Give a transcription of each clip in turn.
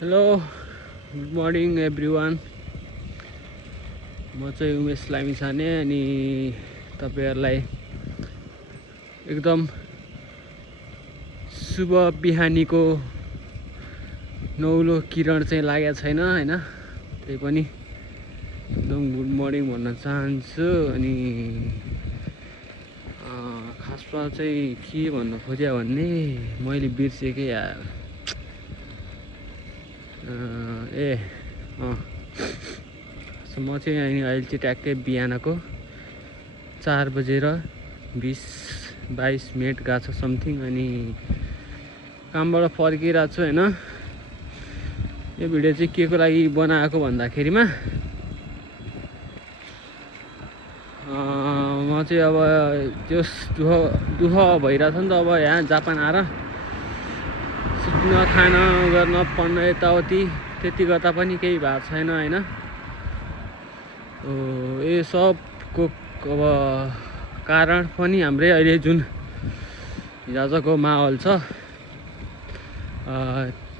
Hello good morning everyone. म चाहिँ उमेश लामिछाने अनि तपाईहरुलाई एकदम शुभ बिहानीको नौलो किरण चाहिँ लागेको छैन हैन, त्यही पनि एकदम गुड मर्निङ भन्न चाहन्छु। अनि खासमा चाहिँ के भन्न खोज्या भन्ने मैले बिर्सेकै यार। म चाहिँ अहिले चाहिँ ट्याक्कै बिहानको 4:20-22 गएको छ समथिङ। अनि कामबाट फर्किरहेको छु हैन। यो भिडियो चाहिँ के को लागि बनाएको भन्दाखेरिमा म चाहिँ अब त्यो दुःख भइरहेछ नि त। अब यहाँ जापान आएर सुत्न खान गर्न पढ्न यताउति त्यति गर्दा पनि केही भएको छैन हैन। यो सबको अब कारण पनि हाम्रै अहिले जुन हिजोको माहौल छ,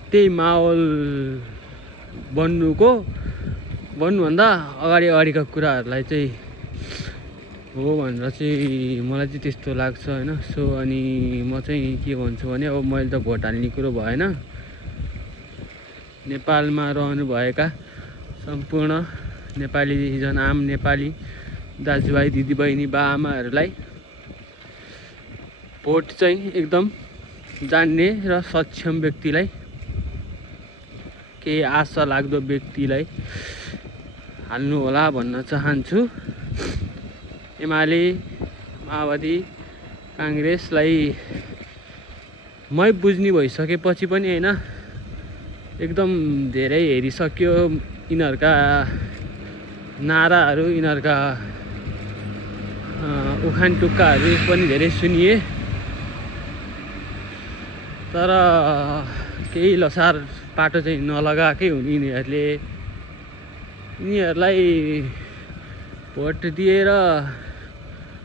त्यही माहौल बन्नुभन्दा अगाडिका कुराहरूलाई चाहिँ हो भनेर चाहिँ मलाई चाहिँ त्यस्तो लाग्छ हैन। सो अनि म चाहिँ के भन्छु भने अब मैले त भोट हाल्ने कुरो भएन। नेपालमा रहनुभएका सम्पूर्ण नेपाली आम नेपाली दाजुभाइ दिदीबहिनी बाआमाहरूलाई भोट चाहिँ एकदम जान्ने र सक्षम व्यक्तिलाई, केही आशा लाग्दो व्यक्तिलाई हाल्नु होला भन्न चाहन्छु। एमाले माओवादी कांग्रेसलाई मै बुझ्ने भइसकेपछि पनि हैन, एकदम धेरै हेरिसक्यो। यिनीहरुका नाराहरू, यिनीहरुका उखान टुक्काहरू पनि धेरै सुनिए, तर केही लसार पाटो चाहिँ नलगाएकै हुन्। यिनीहरूलाई भोट दिएर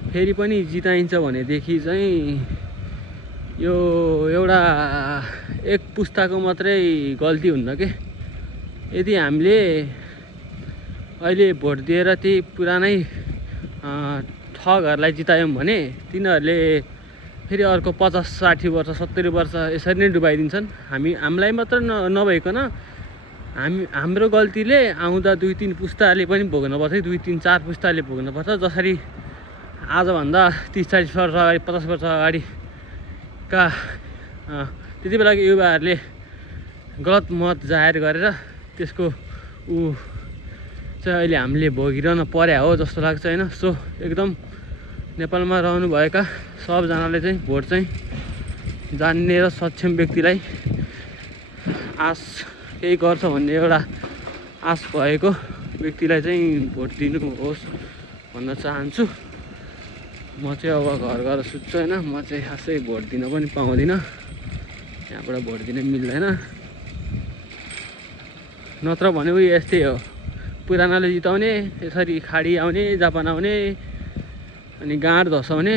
फेरि पनि जिताइन्छ भनेदेखि चाहिँ यो एउटा एक पुस्ताको मात्रै गल्ती हुन्न के। यदि हामीले अहिले भोट दिएर ती पुरानै ठगहरूलाई जितायौँ भने तिनीहरूले फेरि अर्को 50-60 वर्ष 70 वर्ष यसरी नै डुबाइदिन्छन्। हामीलाई मात्र नभइकन हाम्रो गल्तीले आउँदा 2-3 पुस्ताले पनि भोग्नुपर्छ, 2-3-4 पुस्ताले भोग्नुपर्छ। जसरी आजभन्दा 30-40 वर्ष अगाडि 50 वर्ष अगाडिका त्यति बेलाको युवाहरूले गलत मत जाहेर गरेर त्यसको चाहिँ अहिले हामीले भोगिरहन पर्या हो जस्तो लाग्छ हैन। सो एकदम नेपालमा रहनुभएका सबजनाले चाहिँ भोट चाहिँ जान्ने र सक्षम व्यक्तिलाई आश केही गर्छ भन्ने एउटा आश भएको व्यक्तिलाई चाहिँ भोट दिनुहोस् भन्न चाहन्छु। म चाहिँ अब घर गएर सुत्छु हैन। म चाहिँ खासै भोट दिन पनि पाउँदिनँ, यहाँबाट भोट दिन मिल्दैन। नत्र भने उही यस्तै हो, पुरानाले जिताउने, यसरी खाडी आउने, जापान आउने, अनि गाँड धसाउने,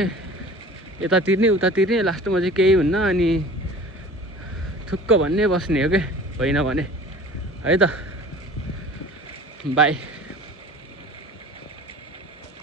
यता तिर्ने उता तिर्ने, लास्टमा चाहिँ केही हुन्न। अनि थुक्क भन्ने बस्ने हो के, होइन भने है त। बाई।